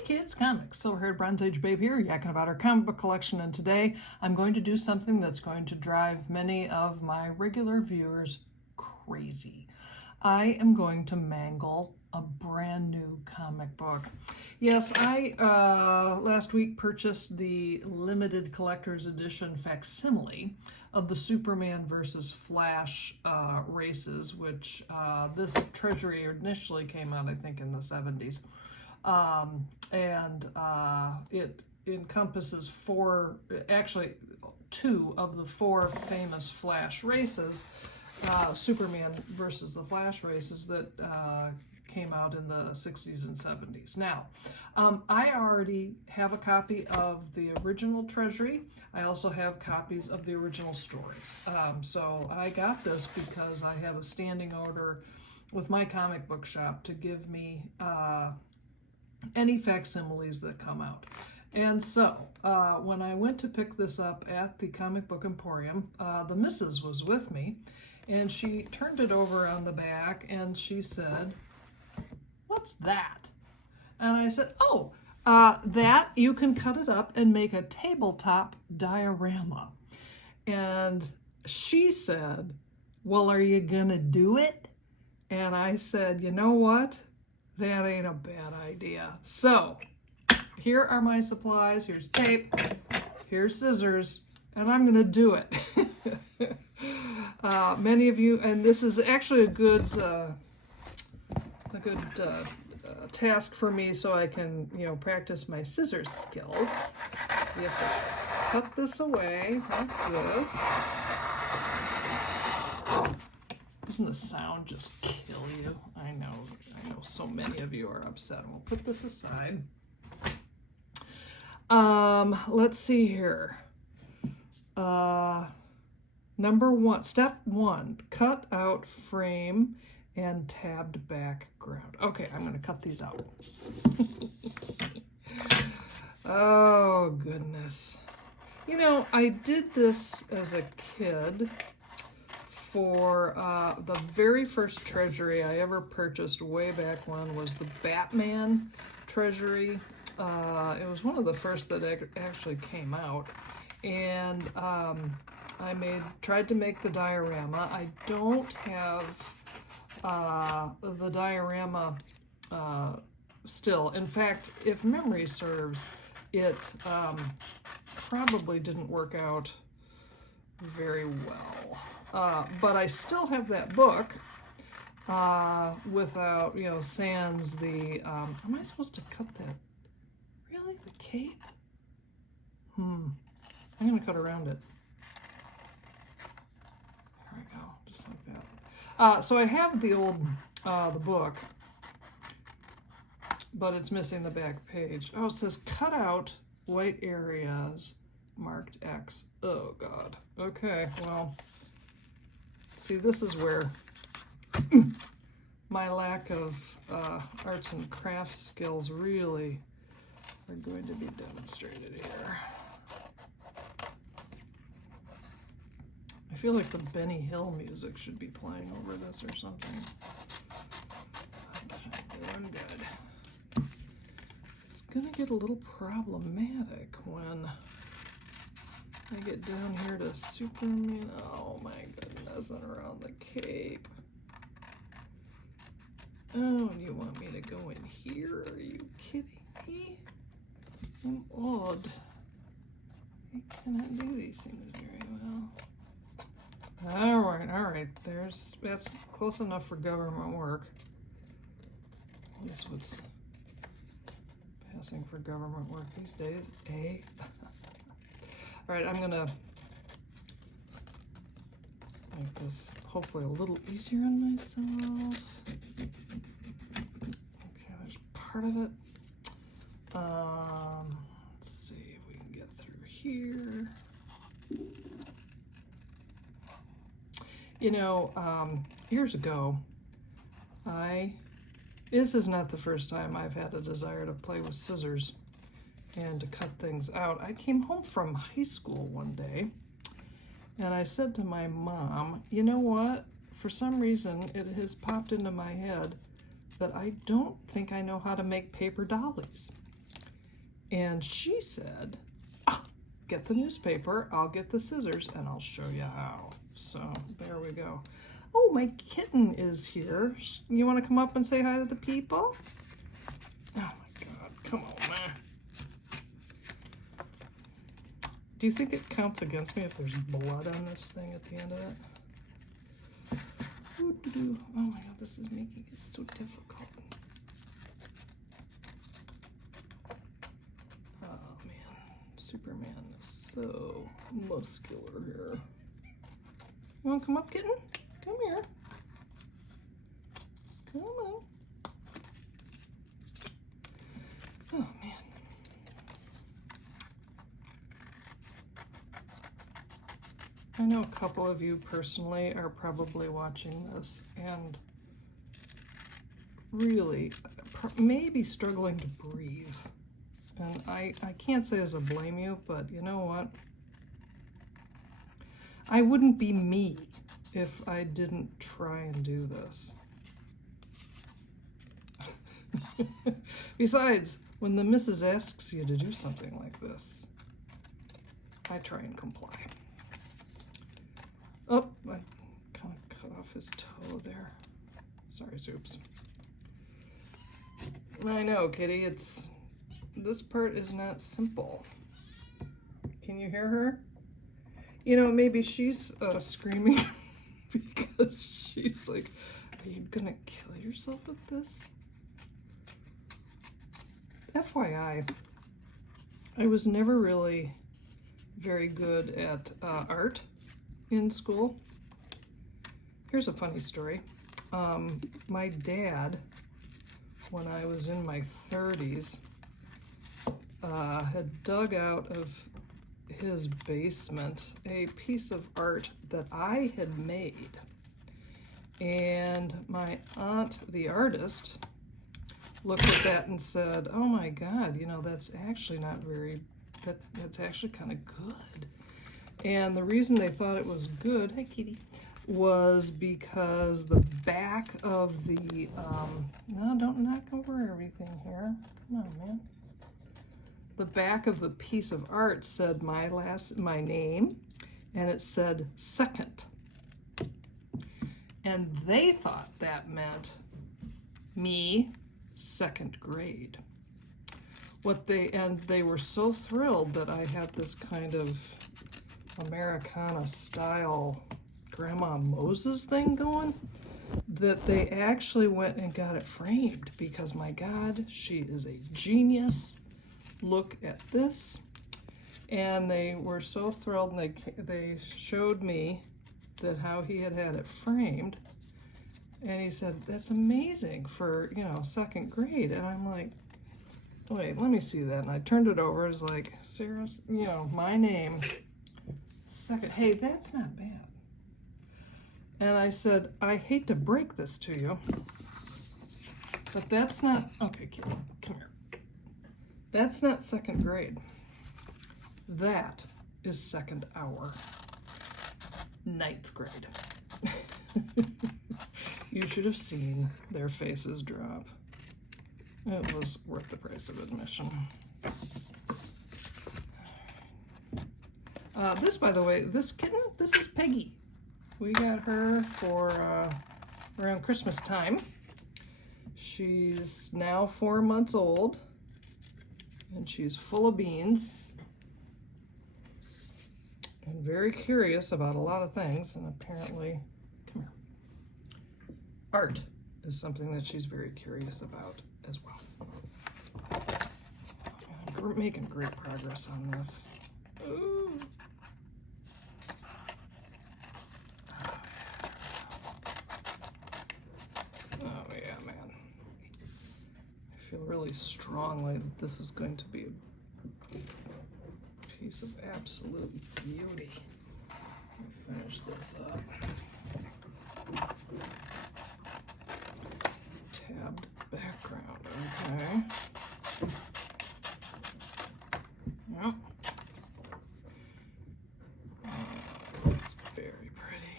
Hey kids, comics. Silver-haired Bronze Age babe here, yakking about our comic book collection, and today I'm going to do something that's going to drive many of my regular viewers crazy. I am going to mangle a brand new comic book. Yes, I last week purchased the limited collector's edition facsimile of the Superman versus Flash races, which this treasury initially came out, I think, in the 70s. It encompasses two of the four famous Flash races, Superman versus the Flash races that came out in the 60s and 70s. Now, I already have a copy of the original Treasury. I also have copies of the original stories. So I got this because I have a standing order with my comic book shop to give me any facsimiles that come out. And so, when I went to pick this up at the Comic Book Emporium, the missus was with me, and she turned it over on the back, and she said, "What's that?" And I said, "Oh, that you can cut it up and make a tabletop diorama." And she said, "Well, are you gonna do it?" And I said, "You know what? That ain't a bad idea." So, here are my supplies. Here's tape, here's scissors, and I'm gonna do it. Many of you, and this is actually a good task for me, so I can, practice my scissors skills. You have to cut this away like this. Doesn't the sound just kill you? I know so many of you are upset. We'll put this aside. Let's see here. Step one, cut out frame and tabbed background. Okay, I'm going to cut these out. Oh, goodness. I did this as a kid for the very first treasury I ever purchased way back when was the Batman treasury. It was one of the first that actually came out, and I tried to make the diorama. I don't have the diorama still. In fact, if memory serves, it probably didn't work out very well. But I still have that book without, sans the, am I supposed to cut that? Really? The cape? I'm going to cut around it. There we go, just like that. So I have the old, the book, but it's missing the back page. Oh, it says cut out white areas marked X. Oh, God. Okay, well, see, this is where my lack of arts and crafts skills really are going to be demonstrated here. I feel like the Benny Hill music should be playing over this or something. Okay, doing good. It's gonna get a little problematic when I get down here to Superman. Oh my goodness, and around the cape. Oh, you want me to go in here? Are you kidding me? I'm odd. I cannot do these things very well. All right. That's close enough for government work. At least what's passing for government work these days, eh? All right, I'm gonna make this hopefully a little easier on myself. Okay, there's part of it. Let's see if we can get through here. Years ago, this is not the first time I've had a desire to play with scissors and to cut things out. I came home from high school one day, and I said to my mom, "You know what? For some reason, it has popped into my head that I don't think I know how to make paper dollies." And she said, ah, get the newspaper, I'll get the scissors, and I'll show you how. So there we go. Oh, my kitten is here. You want to come up and say hi to the people? Oh my God, come on, man. Do you think it counts against me if there's blood on this thing at the end of it? Oh my God, this is making it so difficult. Oh man, Superman is so muscular here. You want to come up, kitten? Come here. Come on. Oh man. I know a couple of you personally are probably watching this and really maybe struggling to breathe. And I can't say as a blame you, but you know what? I wouldn't be me if I didn't try and do this. Besides, when the missus asks you to do something like this, I try and comply. Oh, I kind of cut off his toe there. Sorry, Zoops. I know, kitty, this part is not simple. Can you hear her? You know, maybe she's screaming because she's like, are you gonna kill yourself with this? FYI, I was never really very good at art in school. Here's a funny story. My dad, when I was in my 30s, had dug out of his basement a piece of art that I had made. And my aunt, the artist, looked at that and said, oh my God, you know, that's actually not very, that's actually kind of good. And the reason they thought it was good, hi kitty, was because the back of the, no, don't knock over everything here. Come on, man. The back of the piece of art said my name, and it said second. And they thought that meant me, second grade. And they were so thrilled that I had this kind of Americana style Grandma Moses thing going, that they actually went and got it framed because, my God, she is a genius. Look at this. And they were so thrilled, and they showed me that how he had it framed. And he said, that's amazing for, you know, second grade. And I'm like, wait, let me see that. And I turned it over. It was like, Sarah, you know, my name, second. Hey, that's not bad. And I said, I hate to break this to you, but that's not, okay, kid, come here. That's not second grade. That is second hour, 9th grade. You should have seen their faces drop. It was worth the price of admission. This, by the way, this kitten, this is Peggy. We got her for around Christmas time. She's now 4 months old, and she's full of beans and very curious about a lot of things, and apparently, come here, art is something that she's very curious about as well. We're making great progress on this. Ooh. Oh yeah, man. I feel really strongly that this is going to be a piece of absolute beauty. Let me finish this up. Tabbed background, okay. Yep. It's very pretty.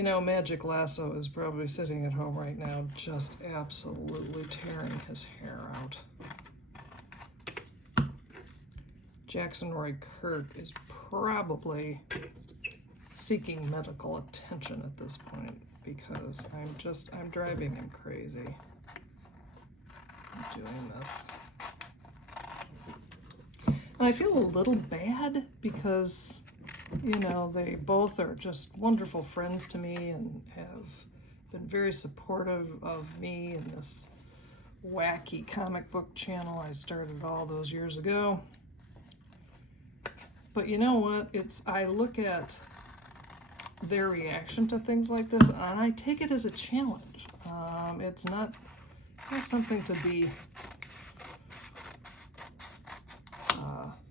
You know, Magic Lasso is probably sitting at home right now just absolutely tearing his hair out. Jackson Roy Kirk is probably seeking medical attention at this point because I'm driving him crazy. I'm doing this. And I feel a little bad because, you know, they both are just wonderful friends to me and have been very supportive of me in this wacky comic book channel I started all those years ago. But you know what? I look at their reaction to things like this and I take it as a challenge. It's not something to be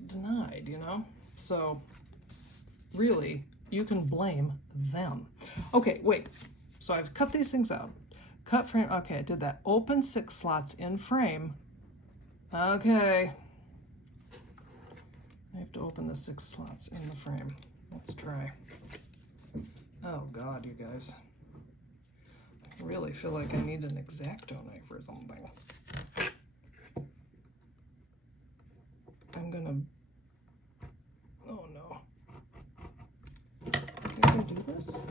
denied, you know? So really, you can blame them. Okay, wait. So I've cut these things out. Cut frame. Okay, I did that. Open 6 slots in frame. Okay. I have to open the 6 slots in the frame. Let's try. Oh God, you guys. I really feel like I need an X-Acto knife or something. I'm gonna, oh no. I think I can do this.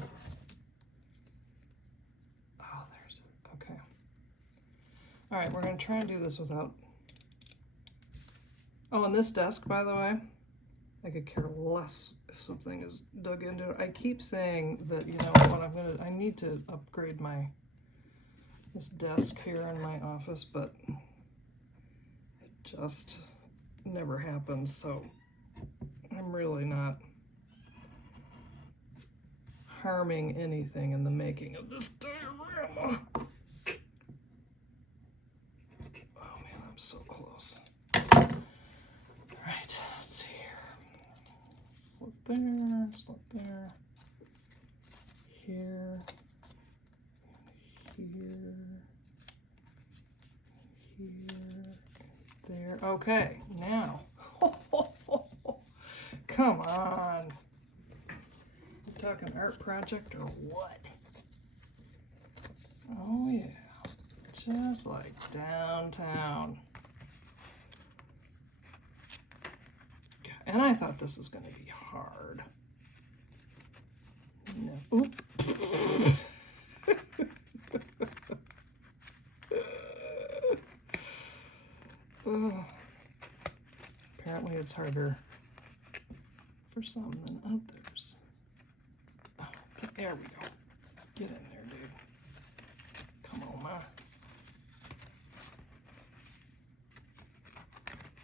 Oh, there's it, okay. All right, we're gonna try and do this without, oh, and this desk, by the way, I could care less if something is dug into it. I keep saying that, you know what, I need to upgrade this desk here in my office, but it just never happens, so I'm really not harming anything in the making of this diorama. Oh man, I'm so close. All right, let's see here. Slip there, here, there. Okay, now, come on. You talking art project or what? Oh yeah, just like downtown. And I thought this was going to be hard. No. Oop. Apparently it's harder for some than others. Oh, there we go. Get in there, dude. Come on, ma.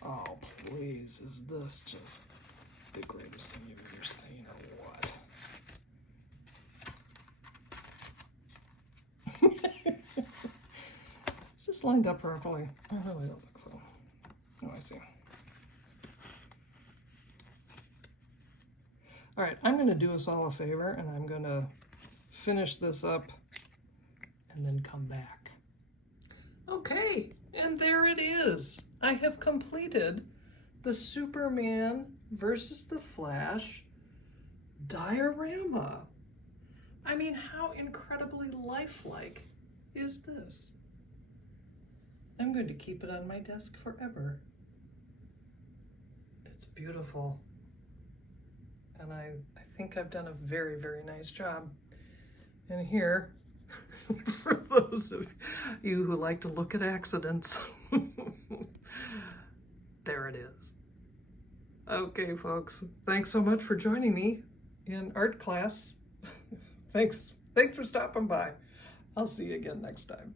Oh, please. Is this just the greatest thing you've ever seen or what? Is this lined up properly? I really don't think so. Oh, I see. All right, I'm going to do us all a favor, and I'm going to finish this up and then come back. Okay, and there it is. I have completed the Superman versus the Flash diorama. I mean, how incredibly lifelike is this? I'm going to keep it on my desk forever. It's beautiful. And I think I've done a very, very nice job. And here, for those of you who like to look at accidents, there it is. Okay, folks, thanks so much for joining me in art class. Thanks for stopping by. I'll see you again next time.